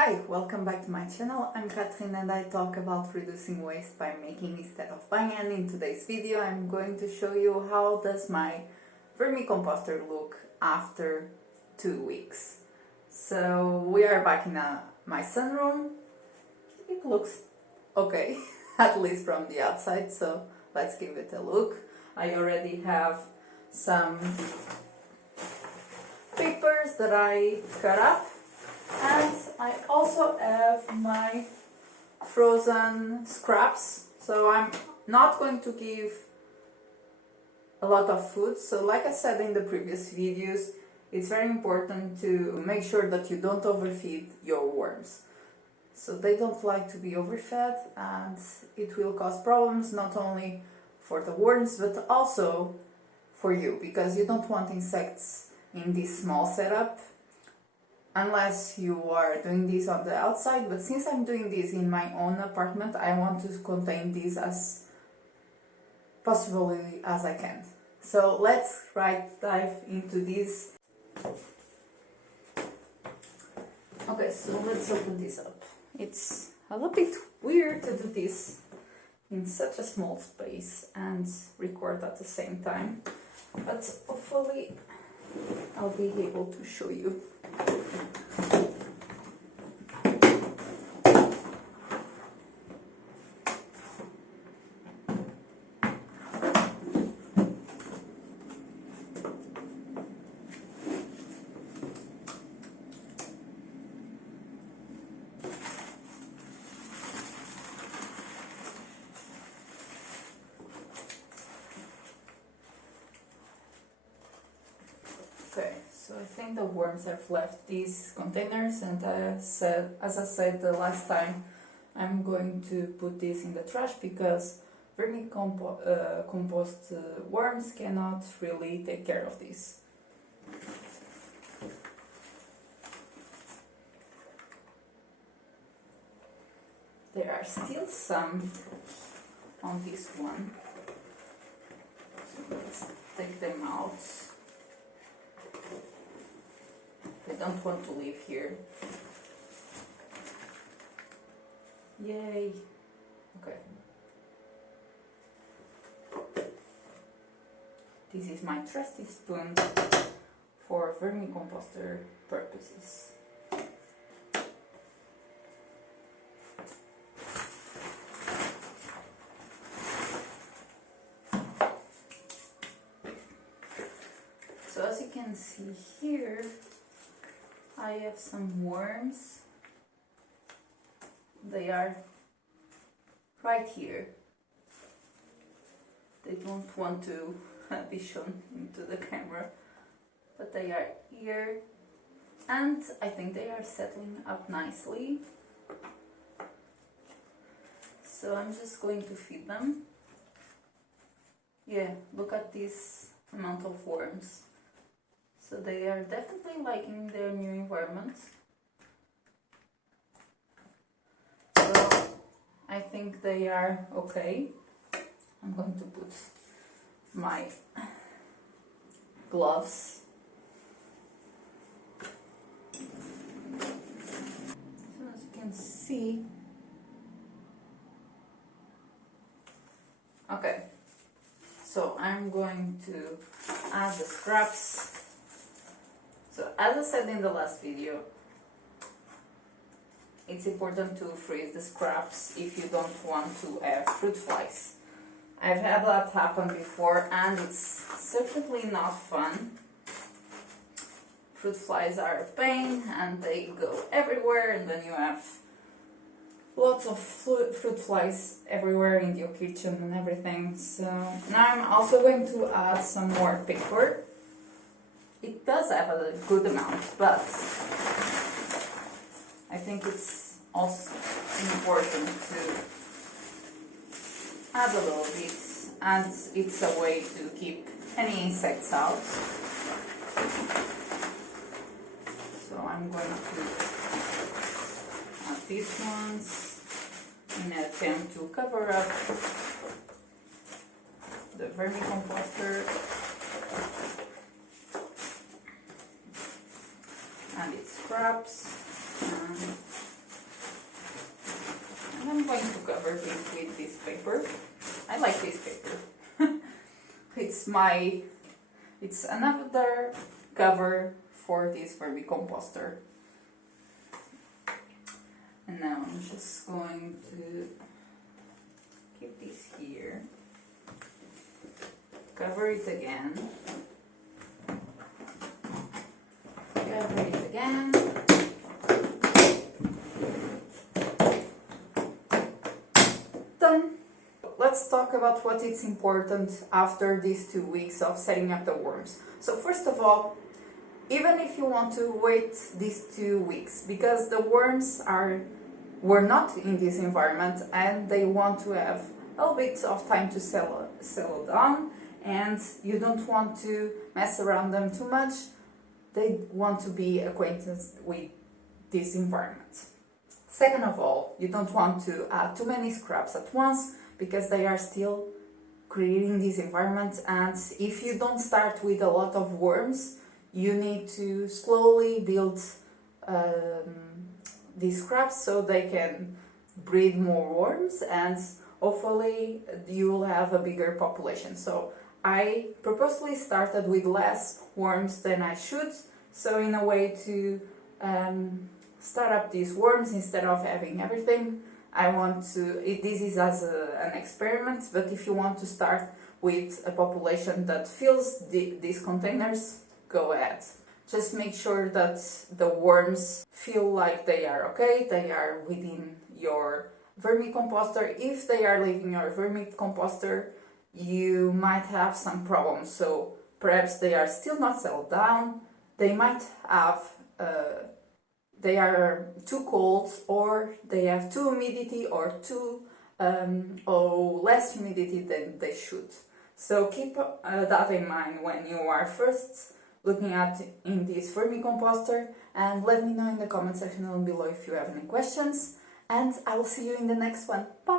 Hi, welcome back to my channel. I'm Catherine and I talk about reducing waste by making instead of buying, and in today's video I'm going to show you how does my vermicomposter look after 2 weeks. So we are back in my sunroom. It looks okay, at least from the outside, so let's give it a look. I already have some papers that I cut up, and I also have my frozen scraps. So I'm not going to give a lot of food. So like I said in the previous videos, it's very important to make sure that you don't overfeed your worms. So they don't like to be overfed, and it will cause problems not only for the worms but also for you, because you don't want insects in this small setup unless you are doing this on the outside. But since I'm doing this in my own apartment, I want to contain this as possibly as I can. So let's dive into this. Okay, so let's open this up. It's a little bit weird to do this in such a small space and record at the same time, but hopefully I'll be able to show you. Okay, so I think the worms have left these containers, and as I said the last time, I'm going to put this in the trash because vermicompost worms cannot really take care of this. There are still some on this one, so let's take them out. I don't want to live here. Yay! Okay. This is my trusty spoon for vermicomposter purposes. So as you can see here, I have some worms. They are right here. They don't want to be shown into the camera, but they are here, and I think they are settling up nicely. So I'm just going to feed them. Yeah, look at this amount of worms. So they are definitely liking their new environment. So I think they are okay. I'm going to put my gloves. So as you can see, okay, so I'm going to add the scraps. So as I said in the last video, it's important to freeze the scraps if you don't want to have fruit flies. I've had that happen before, and it's certainly not fun. Fruit flies are a pain and they go everywhere, and then you have lots of fruit flies everywhere in your kitchen and everything. So now I'm also going to add some more paper. It does have a good amount, but I think it's also important to add a little bit, and it's a way to keep any insects out. So I'm going to add these ones in an attempt to cover up the vermicomposter. And its scraps. paper. I like this paper. It's another cover for this vermicomposter. And now I'm just going to keep this here. Cover it again. Cover it again. Done. Let's talk about what is important after these 2 weeks of setting up the worms. So first of all, even if you want to wait these 2 weeks, because the worms were not in this environment and they want to have a little bit of time to settle down, and you don't want to mess around them too much, they want to be acquainted with this environment. Second of all, you don't want to add too many scraps at once, because they are still creating this environment, and if you don't start with a lot of worms, you need to slowly build these scraps so they can breed more worms, and hopefully you will have a bigger population. So I purposely started with less worms than I should, so in a way to start up these worms instead of having everything. I want to, this is as an experiment, but if you want to start with a population that fills these containers, go ahead. Just make sure that the worms feel like they are okay, they are within your vermicomposter. If they are leaving your vermicomposter, you might have some problems. So perhaps they are still not settled down, they might have they are too cold, or they have too humidity, or or less humidity than they should. So keep that in mind when you are first looking at in this vermicomposter, and let me know in the comment section down below if you have any questions, and I will see you in the next one. Bye!